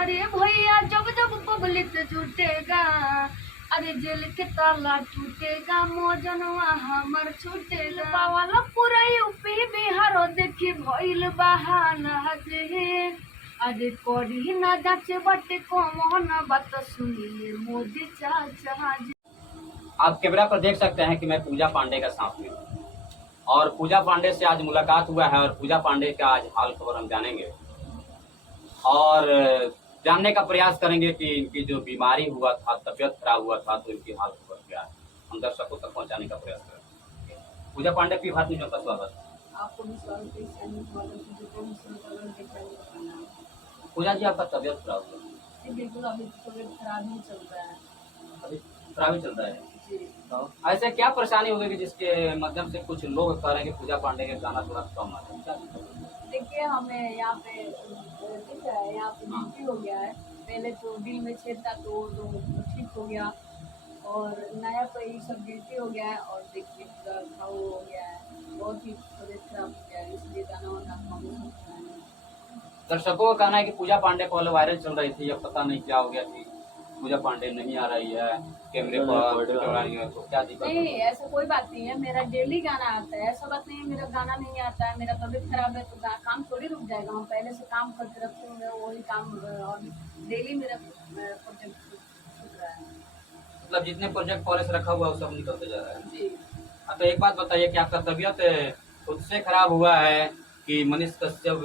अरे भैया जब जब पब्लिक जुटेगा, अरे जेल के ताला टूटेगा, मौजनवा हमर छूटेगा वाला पूरा यूपी बिहार देखी भइल बहाना जे। अरे करी ना जाचे बटे कौन बात सुनिए मोदी चाचा जी। आप कैमरा पर देख सकते हैं कि मैं पूजा पांडे का साथ में हूँ और पूजा पांडे से आज मुलाकात हुआ है और पूजा पांडे का आज हाल खबर हम जानेंगे और जानने का प्रयास करेंगे कि इनकी जो बीमारी हुआ था, तबीयत खराब हुआ था, तो इनकी हाल खबर क्या है, हम दर्शकों तक पहुंचाने का प्रयास करेंगे। पूजा पांडे की भारत न्यूज़ का स्वागत। पूजा जी, आपका तबीयत खराब हुआ? बिल्कुल, अभी तबीयत खराब ही चल रहा है। अभी खराब ही चल रहा है। ऐसे क्या परेशानी हो गई जिसके माध्यम से कुछ लोग कह रहे हैं कि पूजा पांडे के गाना थोड़ा कम आ रहा है? देखिए, हमें यहाँ पे दिख रहा है, यहाँ पे बीपी हो गया है। पहले तो दिल में छेद था तो ठीक हो गया और नया पे ये सब गिनती हो गया है और देखिए पूरा घाव हो गया है, बहुत ही तबीयत खराब हो गया है, इसलिए गाना वाना हम दर्शकों का कहना है कि पूजा पांडे पहले वायरल चल रही थी, अब पता नहीं क्या हो गया कि पूजा पांडे नहीं आ रही है, कैमरे पर तो क्या दिक्कत? नहीं, ऐसा कोई बात नहीं है, मेरा डेली गाना आता है, ऐसा बात नहीं है मेरा गाना नहीं आता है। मेरा तबीयत खराब है तो काम थोड़ी रुक जाएगा, हम पहले से काम करके रखे होंगे वही काम और डेली मेरा प्रोजेक्ट छूट रहा है। मतलब जितने प्रोजेक्ट पहले से रखा हुआ है वो सब निकलते जा रहा है जी। तो एक बात बताइए कि आपका तबीयत खुद से खराब हुआ है कि मनीष कश्यप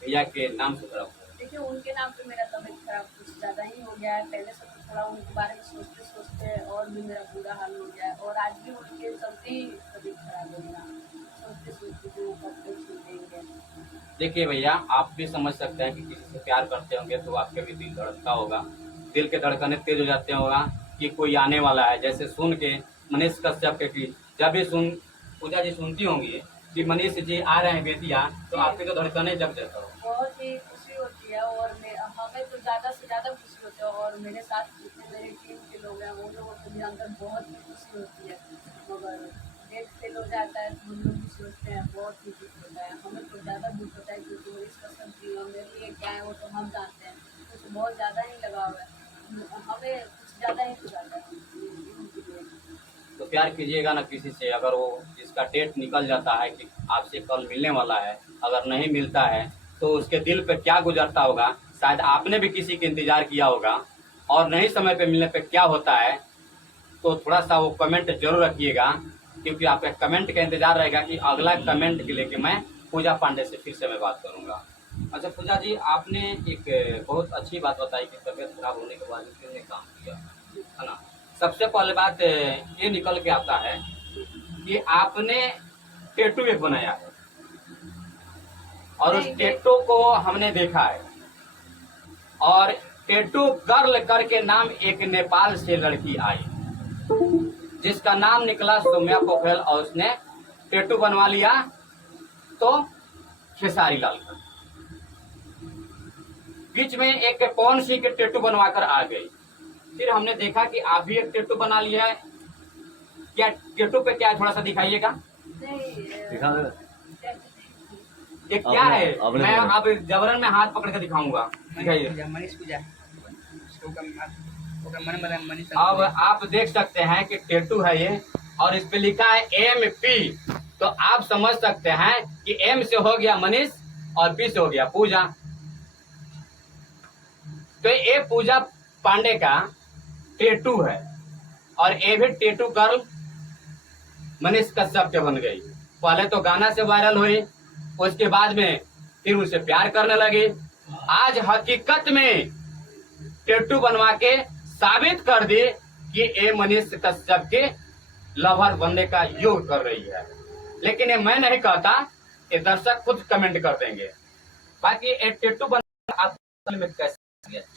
भैया के नाम से खराब हुआ है? देखिए, उनके नाम पे मेरा तबीयत खराब कुछ ज़्यादा ही हो गया है। पहले से तो थोड़ा उनके बारे में सोचते सोचते और भी मेरा बुरा हाल हो गया है और आज भी उनके चलते ही तबीयत खराब हो गया, सोचते सोचते जो करते छूट देंगे। देखिए भैया, आप भी समझ सकते हैं कि किसी से प्यार करते होंगे तो आपके भी दिल धड़कता होगा, दिल के धड़कने तेज हो जाते होगा कि कोई आने वाला है। जैसे सुन के मनीष कश्यप के कि जब भी पूजा जी सुनती होंगी कि मनीष जी आ रहे हैं बेतिया, तो आपके तो धड़कने जग जाता हो। बहुत ही खुशी होती है और हमें तो ज़्यादा से ज़्यादा खुशी होती है और मेरे साथ जितने मेरे टीम के लोग हैं उन लोगों को भी अंदर बहुत ही खुशी होती है, मगर देख फेल हो जाता है तो हम लोग भी सोचते हैं, बहुत ही दुख होता है। हमें तो ज़्यादा दुख होता है क्योंकि मनीष कश्यप जी मेरे लिए क्या है वो तो हम जानते हैं, कुछ बहुत ज़्यादा ही लगाव है, हमें कुछ ज़्यादा ही हो जाता है। तो प्यार कीजिएगा ना किसी से, अगर वो जिसका डेट निकल जाता है कि आपसे कल मिलने वाला है, अगर नहीं मिलता है तो उसके दिल पे क्या गुजरता होगा। शायद आपने भी किसी का इंतजार किया होगा और नहीं समय पे मिलने पे क्या होता है, तो थोड़ा सा वो कमेंट जरूर रखिएगा, क्योंकि आपका कमेंट का इंतजार रहेगा कि अगला कमेंट के लेके मैं पूजा पांडे से फिर से मैं बात करूंगा। अच्छा पूजा जी, आपने एक बहुत अच्छी बात बताई कि तबीयत खराब होने के बाद फिर ने काम किया, है ना। सबसे पहले बात ये निकल के आता है कि आपने टैटू एक बनाया है और उस टैटू को हमने देखा है और टैटू गर्ल करके नाम एक नेपाल से लड़की आई जिसका नाम निकला सौम्या पोखरेल और उसने टैटू बनवा लिया तो खेसारी लाल का। बीच में एक पवन सिंह के टैटू बनवाकर आ गई, फिर हमने देखा कि आप भी एक टैटू बना लिया है। क्या टैटू पे क्या है, थोड़ा सा दिखाइएगा। ये क्या है? मैं अब जबरन में हाथ पकड़ के दिखाऊंगा, दिखाइए। अब आप देख सकते हैं कि टैटू है ये और इस पे लिखा है MP, तो आप समझ सकते हैं कि M से हो गया मनीष और P से हो गया पूजा। तो ये पूजा पांडे का टैटू है और ये भी टैटू गर्ल मनीष कश्यप के बन गई। पहले तो गाना से वायरल हुई, उसके बाद में फिर उनसे प्यार करने लगी, आज हकीकत में टैटू बनवा के साबित कर दी कि ये मनीष कश्यप के लवर बनने का योग कर रही है। लेकिन ये मैं नहीं कहता, ये दर्शक खुद कमेंट कर देंगे। बाकी ये टैटू बनवा असल में कैसे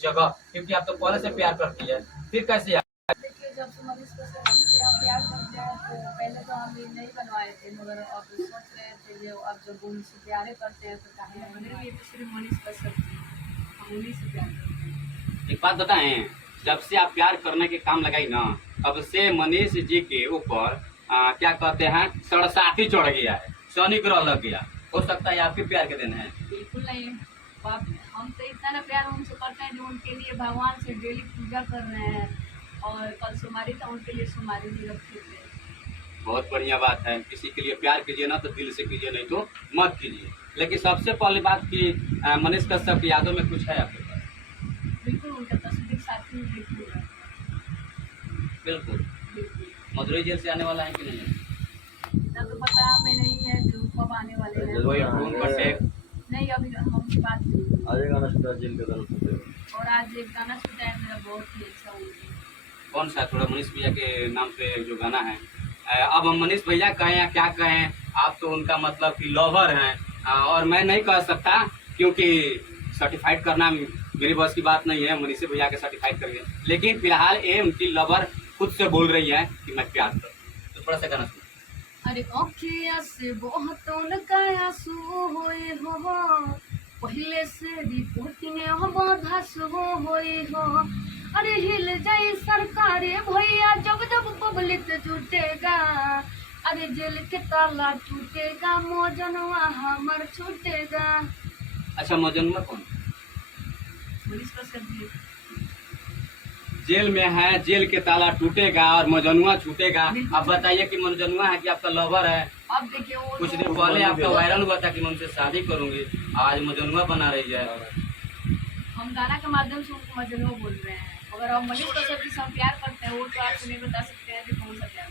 जगह, क्योंकि आप तो पहले से प्यार करती है, फिर कैसे? देखिए, जब से मनीष कश्यप से आप प्यार करते हैं तो पहले तो हम ये नहीं बनवाए थे, मगर अब सोच रहे थे ये अब जब उनसे प्यारे करते हैं तो कहें बनेगी तो सिर्फ मनीष कश्यप, हम उन्हीं से प्यार करते हैं। एक बात बताएं, जब से आप प्यार करने के काम लगाई ना, तब से मनीष जी के ऊपर क्या कहते हैं सड़साती चढ़ गया है, शनि ग्रह लग गया। हो सकता है आपके प्यार के दिन है? बिल्कुल नहीं। हम तो इतना ना प्यार उनसे करते हैं जो उनके लिए भगवान से डेली पूजा कर रहे हैं, और कल सोमवारी था उनके लिए सोमवारी भी रखे थे। बहुत बढ़िया बात है। किसी के लिए प्यार कीजिए ना तो दिल से कीजिए, नहीं तो मत कीजिए। लेकिन सबसे पहली बात कि मनीष कश्यप की यादों में कुछ है आपके पास? बिल्कुल, उनका तस्वीर साथ में बिल्कुल है। बिल्कुल। बिल्कुल, मदुरई जेल से आने वाला है कि नहीं? इतना तो पता हमें नहीं है जो कब आने वाले हैं। कोई फोन पर टेक नहीं, अभी हमसे बात नहीं हुई। आज गाना सुना जेल के तरफ से। और आज एक गाना सुना है मेरा, बहुत ही अच्छा उनकी। कौन सा? थोड़ा मनीष भैया के नाम पे जो गाना है। अब हम मनीष भैया कहें या क्या कहें, आप तो उनका मतलब कि लवर हैं, और मैं नहीं कह सकता क्योंकि सर्टिफाइड करना मेरी बस की बात नहीं है। मनीष भैया के सर्टिफाइड करिए, लेकिन फिलहाल ये उनकी लवर खुद से बोल रही है कि मैं प्यार करता हूं। तो थोड़ा सा गाना सुनो। अरे अखिया से बहुत उनका आंसू होए हो, पहले से रिपोर्टिंग हो धस होए हो। अरे हिल जाए सरकारे भैया जब जब पब्लिक जुटेगा, अरे जेल के ताला टूटेगा, मौजनवा हमर छूटेगा। अच्छा, मजनुआ कौन? पुलिस का सब्जी जेल में है, जेल के ताला टूटेगा और मजनुआ छूटेगा। आप बताइए कि मजनुआ है कि आपका लवर है? अब देखिए वो कुछ दिन पहले आपका वायरल हुआ था कि मैं उनसे शादी करूंगी, आज मजनुआ बना रही है। हम गाना के माध्यम से उनको मजनू बोल रहे हैं। अगर हम मनीष कश्यप से हम प्यार करते हैं, वो तो आपको नहीं बता सकते हैं कि कौन सा प्यार।